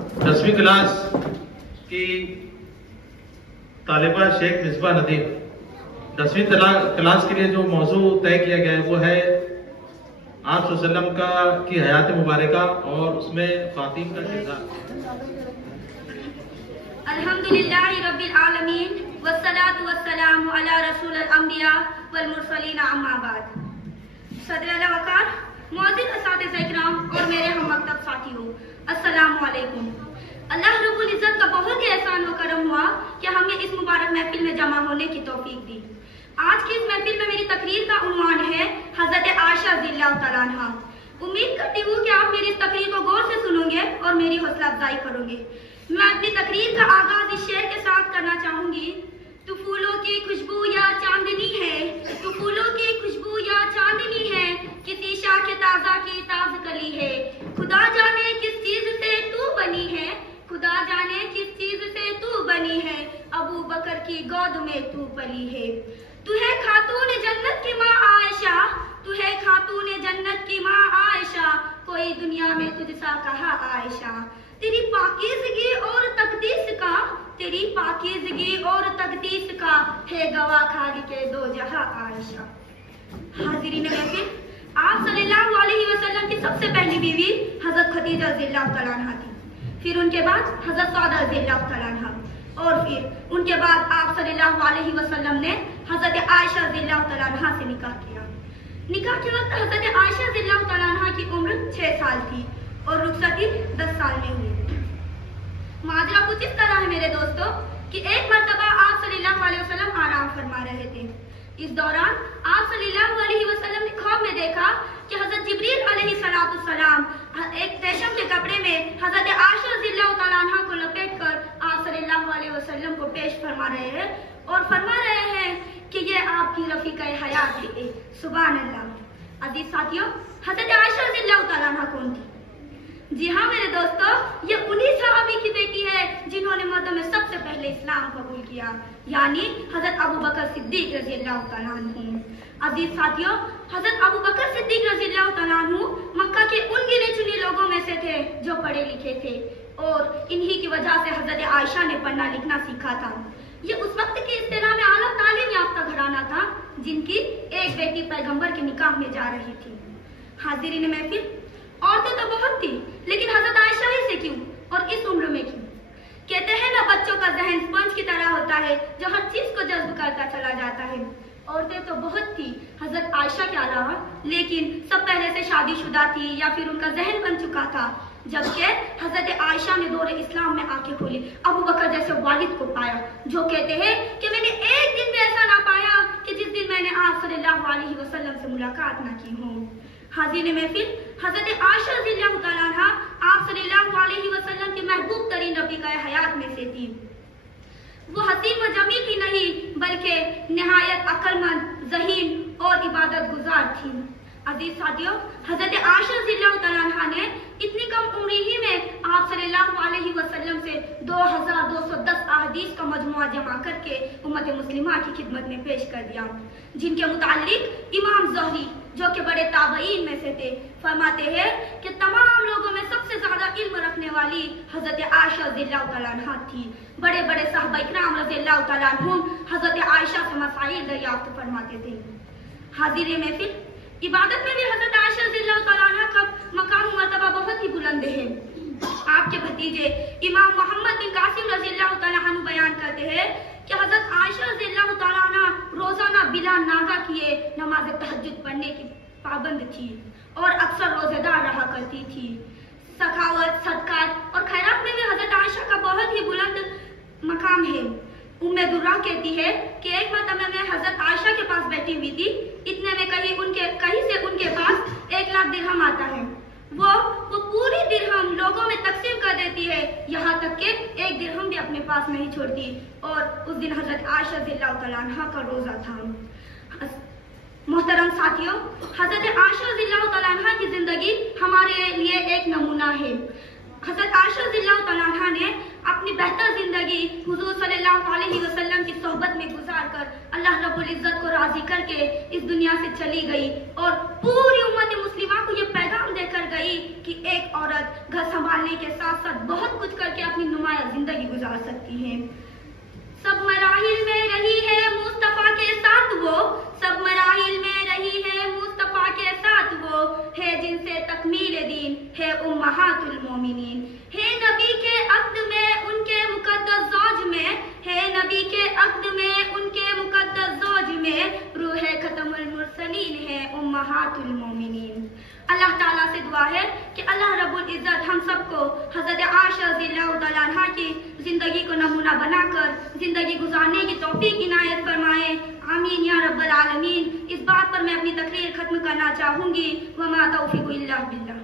10वीं क्लास की तालिबा शेख मिसबा नदीम। 10वीं क्लास के लिए जो मौजू तय किया गया है वो है आप सल्लम का की हयात मुबारका और उसमें ख़वातीन का किरदार। अल्हम्दुलिल्लाहि रब्बिल आलमीन वस्सलातु वस्सलामु अला रसूलिल अंबिया वल मुरसलीन अम्मा बाद। सदर वकार मुअज़्ज़िज़ असातिज़ा इकराम और मेरे हम मकतब साथियों, अस्सलामु अलैकुम। अल्लाह रब्बुल इज़्ज़त का बहुत ही एहसान व करम हुआ कि हमें इस मुबारक महफिल में जमा होने की तौफीक दी। आज की इस महफिल में मेरी तकरीर का उन्वान है हज़रत आयशा रज़ियल्लाहु तआला अन्हा। उम्मीद करती हूँ कि आप मेरी इस तकरीर को गौर से सुनोगे और मेरी हौसला अफजाई करोगे। मैं अपनी तकरीर का आगाज इस शेर के साथ करना चाहूंगी। तू फूलों की खुशबू या चांदनी है, तू फूलों की खुशबू या चांदनी है, किसी शाख ताजा की ताज कली है। खुदा जाने किस चीज से तू बनी है, खुदा जाने किस चीज से तू बनी है, अबू बकर की गोद में तू पली है। तू है खातून जन्नत की माँ आयशा, तू है खातून जन्नत की माँ आयशा, कोई दुनिया में तुझसा कहा आयशा। तेरी पाकीज़गी और तकदीस का, तेरी पाकीज़गी और तकदीस का है गवाह खालिक़े दो जहां आयशा। हाज़िरीन महफिल, आप सल्लल्लाहु अलैहि वसल्लम की सबसे पहली बीवी हज़रत खदीजा रज़ियल्लाहु तआला अन्हा थी। फिर उनके बाद हज़रत सौदा रज़ियल्लाहु तआला अन्हा और फिर उनके बाद आप सल्लल्लाहु अलैहि वसल्लम ने हज़रत आयशा रज़ियल्लाहु तआला अन्हा से निकाह किया। निकाह के वक्त हज़रत आयशा रज़ियल्लाहु तआला अन्हा की उम्र 6 साल थी और रुखसती 10 साल में हुई। माजरा कुछ इस तरह है मेरे दोस्तों कि एक मर्तबा आप सल्लल्लाहु अलैहि वसल्लम आराम फरमा रहे थे। इस दौरान आप सल्लल्लाहु अलैहि वसल्लम ने ख्वाब में देखा कि हज़रत जिब्रील अलैहिस्सलाम एक रेशम के कपड़े में हज़रत आयशा रज़ियल्लाहु तआला अन्हा को लपेटकर आप सल्लल्लाहु अलैहि वसल्लम को पेश फरमा रहे हैं और फरमा रहे हैं कि ये आपकी रफ़ीक़े हयात है। सुभान अल्लाह। अजीज साथियों, हज़रत आयशा रज़ियल्लाहु तआला अन्हा कौन थी? जी हाँ मेरे दोस्तों, ये उन्हीं सहाबी की बेटी है जिन्होंने मर्दों में सबसे पहले इस्लाम कबूल किया, यानी हजरत अबू बकर सिद्दीक रज़ियल्लाहु तआला अन्हु। अजीज साथियों, हजरत अबू बकर सिद्दीक रज़ियल्लाहु तआला अन्हु मक्का के उन गिने चुने लोगों में से थे जो पढ़े लिखे थे और इन्हीं की वजह से हजरत आयशा ने पढ़ना लिखना सीखा था। ये उस वक्त के इस्तिलाह में आला तालीम याफ्ता घराना था जिनकी एक बेटी पैगंबर के निकाह में जा रही थी। हाजिरीन महफिल, औरतें तो बहुत थी लेकिन हजरत आयशा ही से क्यों और इस उम्र में क्यों? कहते हैं ना, बच्चों का जहन स्पंज की तरह होता है जो हर चीज को जज्ब करता चला जाता है। औरतें तो बहुत थी हजरत आयशा के अलावा, लेकिन सब पहले से शादीशुदा थी या फिर उनका जहन बन चुका था। जबकि हजरत आयशा ने दौरे इस्लाम में आंखें खोली, अबू बकर जैसे वालिद को पाया जो कहते हैं कि मैंने एक दिन भी ऐसा ना पाया कि जिस दिन मैंने आप सल्लल्लाहु अलैहि वसल्लम से मुलाकात ना की हो। हाज़िरीन महफिल, हज़रत आयशा रज़ियल्लाहु तआला अन्हा आप सल्लल्लाहु अलैहि वसल्लम की महबूब तरीन रफ़ीक़े हयात में से थी। वो हसीन व जमील ही नहीं बल्कि निहायत अक्लमंद, ज़हीन और इबादत गुजार थी। अजीज साथियों, हज़रत आयशा रज़ियल्लाहु तआला अन्हा ने इतनी कम उम्र ही में आप सल्लल्लाहु अलैहि वसल्लम से 2210 अहादीस का मजमुआ जमा करके उम्मत मुस्लिमा की खिदमत में पेश कर दिया, जिनके मुताल्लिक इमाम ज़ुहरी जो कि बड़े ताबईन में से थे फरमाते हैं कि तमाम लोगों में सबसे ज्यादा इल्म रखने वाली हजरत आयशा रज़ियल्लाहु तआला अन्हा थी। बड़े बड़े साहबा इकराम रज़ियल्लाहु तआला अन्हुम हजरत आयशा से मसाइल दरियाफ्त फरमाते थे। हाजिर महफिल, इबादत में भी हजरत आयशा रज़ियल्लाहु तआला अन्हा का मकाम मर्तबा बहुत ही बुलंद है। आपके भतीजे इमाम मोहम्मद बिन कासिम रज़ियल्लाहु तआला अन्हु बयान करते हैं कि हजरत आयशा रज़ियल्लाहु तआला अन्हा रोजाना बिला नागा किए नमाज तहज्जुद पढ़ने की पाबंद थी और अक्सर रोजेदार रहा करती थी। सखावत, सदकात और खैरात में भी हजरत आयशा का बहुत ही बुलंद मकाम है। उम्मे दुर्रा कहती है कि एक मरतबा मैं हजरत आयशा के पास बैठी हुई थी, इतने में कहीं से उनके पास 1 लाख दिरहम आता है। वो पूरी दिरहम लोगों में तकसीम कर देती है, यहाँ तक कि 1 दिरहम भी अपने पास नहीं छोड़ती। और उस दिन हजरत आयशा रज़ियल्लाहु तआला अन्हा का रोजा था। मोहतरम साथियों, हजरत आयशा रज़ियल्लाहु तआला अन्हा की जिंदगी हमारे लिए एक नमूना है। हजरत आयशा रज़ियल्लाहु तआला अन्हा ने अपनी बेहतर जिंदगी हुजूर सल्लल्लाहु अलैहि वसल्लम की सोहबत में गुजार कर अल्लाह रब्बुल इज्जत को राजी करके इस दुनिया से चली गई और पूरी उम्मत मुस्लिमा को ये पैगाम देकर गई कि एक औरत घर संभालने के साथ साथ बहुत कुछ करके अपनी नुमाया जिंदगी गुजार सकती है। सब मराहिल में रही है मुस्तफा के साथ वो, सब मराहिल में रही है मुस्तफा के साथ वो, है जिनसे तकमील दीन है उम्महातुल मोमिनीन। है नबी के अक्द में उनके मुकद्दस ज़ौज में, है नबी के अक्द में उनके मुकद्दस ज़ौज में, रूह खतमुल मुरसलीन है उम्महातुल मोमिनीन। अल्लाह ताला से दुआ है कि अल्लाह रब्बुल इज़्ज़त हम सबको हज़रत आयशा रज़ियल्लाहु तआला अन्हा की जिंदगी को नमूना बनाकर जिंदगी गुजारने की तौफीक इनायत फरमाए। आमीन या रब्बल आलमीन। इस बात पर मैं अपनी तकरीर खत्म करना चाहूंगी। वमा तौफीक इल्ला बिल्लाह।